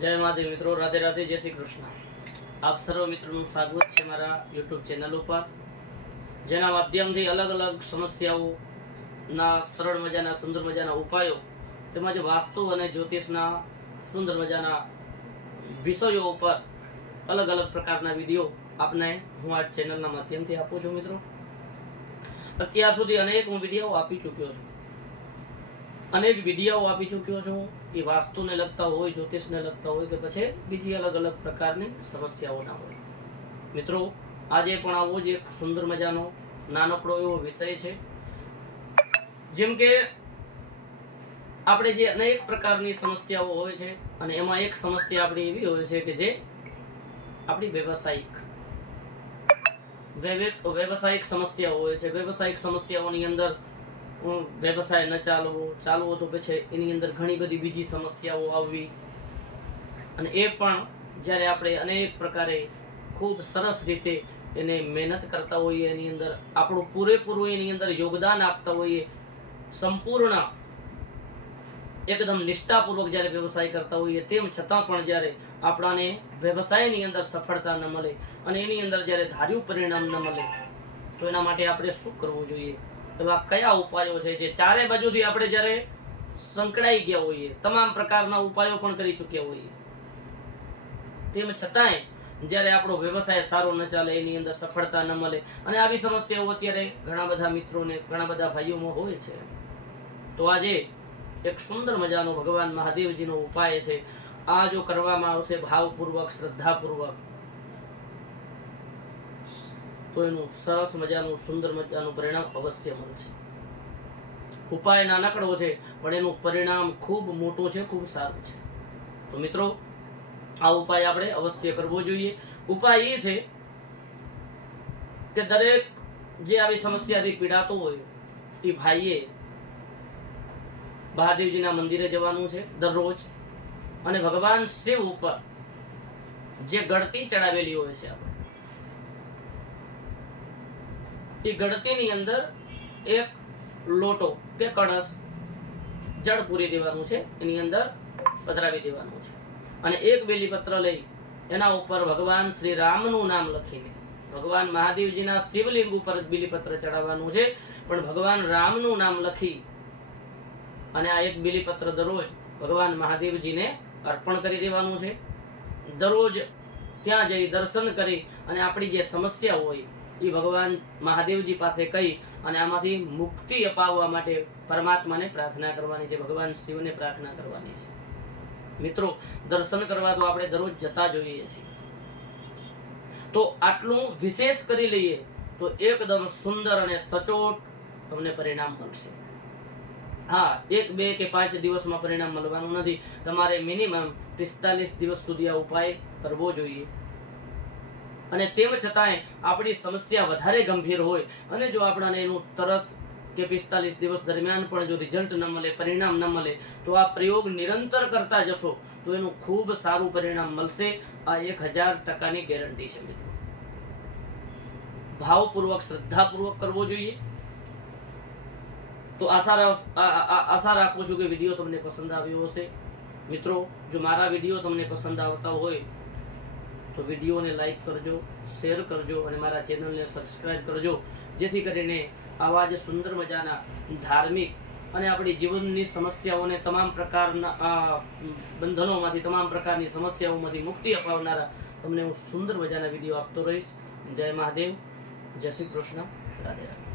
जय महादेव मित्रों, राधे राधे, जय श्री कृष्ण। आप सर्व मित्रों स्वागत है मारा यूट्यूब चैनल पर, जेना माध्यमथी अलग अलग समस्याओं ना सरल मजाना सुंदर मजाना उपायों તેમજ વાસ્તુ અને જ્યોતિષના સુંદર મજાના વિષયો ઉપર અલગ અલગ પ્રકારના વિડીયો આપને હું આ ચેનલના માધ્યમથી આપું છું। મિત્રો, અત્યાર સુધી અનેક હું વિડીયો આપી ચૂક્યો છું, અનેક વિડીયો આપી ચૂક્યો છું। એ વાસ્તુને લગતા હોય, જ્યોતિષને લગતા હોય કે પછી બીજી અલગ અલગ પ્રકારની સમસ્યાઓના હોય। મિત્રો, આજે પણ આવો જ એક સુંદર મજાનો નાનકડો એવો વિષય છે। જેમ કે આપણે જે અનેક પ્રકારની સમસ્યાઓ હોય છે અને એમાં એક સમસ્યા આપણી એવી હોય છે કે જે આપણી વ્યવસાયિક સમસ્યાઓ હોય છે। વ્યવસાયિક સમસ્યાઓની અંદર વ્યવસાય ન ચાલવો તો પછી એની અંદર ઘણી બધી બીજી સમસ્યાઓ આવવી, અને એ પણ જ્યારે આપણે અનેક પ્રકારે ખૂબ સરસ રીતે એને મહેનત કરતા હોઈએ, એની અંદર આપણું પૂરેપૂરું એની અંદર યોગદાન આપતા હોઈએ, સંપૂર્ણ એકદમ નિષ્ઠાપૂર્વક જ્યારે વ્યવસાય કરતા હોઈએ, તેમ છતાં પણ જ્યારે આપણાને વ્યવસાયની અંદર સફળતા ન મળે અને એની અંદર જ્યારે ધાર્યું પરિણામ ન મળે, તો એના માટે આપણે શું કરવું જોઈએ? એવા કયા ઉપાયો છે જે ચારે બાજુથી આપણે જ્યારે સંકળાઈ ગયા હોઈએ, તમામ પ્રકારના ઉપાયો પણ કરી ચૂક્યા હોઈએ, તેમ છતાંય જ્યારે આપણો વ્યવસાય સારો ન ચાલે, એની અંદર સફળતા ન મળે, અને આવી સમસ્યાઓ અત્યારે ઘણા બધા મિત્રોને, ઘણા બધા ભાઈઓમાં હોય છે। તો આજે એક સુંદર મજાનો ભગવાન મહાદેવજીનો ઉપાય છે। આ જો કરવામાં આવશે ભાવપૂર્વક, શ્રદ્ધાપૂર્વક, તો એનું સરસ મજાનું સુંદર મજાનું પરિણામ અવશ્ય મળશે। ઉપાય નાનકડો છે પણ એનું પરિણામ ખૂબ મોટું છે, ખૂબ સારું છે। તો મિત્રો, આ ઉપાય આપણે અવશ્ય કરવો જોઈએ। ઉપાય એ છે કે દરેક જે આવી સમસ્યાથી પીડાતો હોય એ ભાઈએ મહાદેવજીના મંદિરે જવાનું છે દરરોજ, અને ભગવાન શિવ ઉપર જે ગળતી ચડાવેલી હોય છે આપણે, એ ગળતીની અંદર એક લોટો કે કળશ જળ પૂરી દેવાનું છે, એની અંદર પધરાવી દેવાનું છે, અને એક બેલીપત્ર લઈ એના ઉપર ભગવાન શ્રી રામનું નામ લખીને, ભગવાન મહાદેવજીના શિવલિંગ ઉપર બેલીપત્ર ચડાવવાનું છે, પણ ભગવાન રામનું નામ લખી અને આ એક બેલીપત્ર દરરોજ ભગવાન મહાદેવજીને અર્પણ કરી દેવાનું છે। દરરોજ ત્યાં જઈ દર્શન કરી અને આપણી જે સમસ્યા હોય એ ભગવાન મહાદેવજી પાસે કહી અને આમાંથી મુક્તિ અપાવવા માટે પરમાત્માને પ્રાર્થના કરવાની છે, ભગવાન શિવને પ્રાર્થના કરવાની છે। મિત્રો, દર્શન કરવા તો આપણે દરરોજ જતા જોઈએ છીએ, તો આટલું વિશેષ કરી લઈએ તો એકદમ સુંદર અને સચોટ તમને પરિણામ મળશે। હા, 1, 2 કે 5 દિવસમાં પરિણામ મળવાનું નથી, તમારે મિનિમમ 45 દિવસ સુધી આ ઉપાય કરવો જોઈએ। અને તેમ છતાંય આપણી સમસ્યા વધારે ગંભીર હોય અને જો આપણને એનું તરત કે 45 દિવસ દરમિયાન પણ જો રિઝલ્ટ ન મળે, પરિણામ ન મળે, તો આ પ્રયોગ નિરંતર કરતા જશો તો એનું ખૂબ સારું પરિણામ મળશે। આ 1000% ગેરંટી છે મિત્રો। ભાવપૂર્વક, શ્રદ્ધાપૂર્વક કરવો જોઈએ। તો આશા રાખું છું કે વિડીયો તમને પસંદ આવ્યો હશે। મિત્રો, જો મારા વિડીયો તમને પસંદ આવતા હોય તો વિડીયોને લાઈક કરજો, શેર કરજો અને મારા ચેનલને સબસ્ક્રાઇબ કરજો, જેથી કરીને આવા જ સુંદર મજાના ધાર્મિક અને આપણી જીવનની સમસ્યાઓને, તમામ પ્રકારના બંધનોમાંથી, તમામ પ્રકારની સમસ્યાઓમાંથી મુક્તિ અપાવનારા તમને હું સુંદર મજાના વિડીયો આપતો રહીશ। જય મહાદેવ, જય શ્રી કૃષ્ણ, રાધે રાધે।